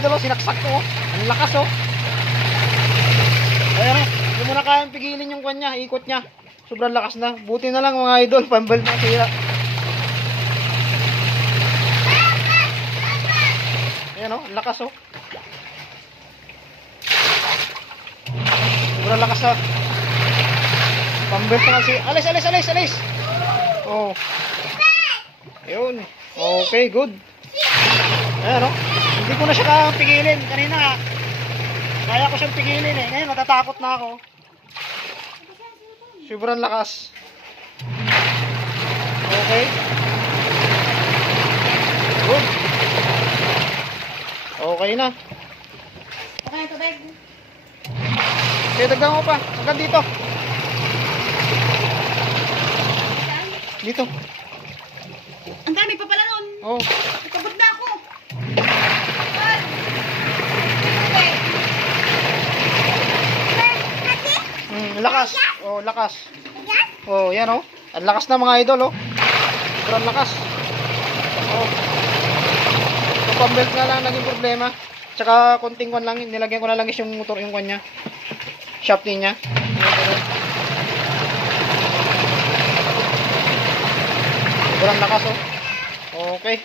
idol, oh, sinaksak ko. Oh. Ang lakas, oh. Ayan, oh. Hindi mo na kayang pigilin yung kanya, ikot niya. Sobrang lakas na. Buti na lang mga idol, pambal na sira. Ayan, oh, ang lakas, oh. Sobrang lakas na. Pambal na kasi. Alis. Oh. Ayun. Okay, good. Ayan, oh. Hindi ko na siya pigilin. Kanina, kaya ko siyang pigilin eh. Ngayon, natatakot na ako. Sobrang lakas. Okay. Good. Okay na. Okay, tubig. Okay, dagdagan mo pa. Hanggang dito. Dito. Ang dami pa pala nun. Oh. Ikabot na ako. Lakas. Oh, lakas. Oh, yan oh. Ang lakas na mga idol oh. Sobrang lakas. Oh. So, pambelt nga lang naging problema. Tsaka konting kwan lang, nilagyan ko na lang is yung motor yung kanya. Shafty niya. Sobrang lakas oh. Okay.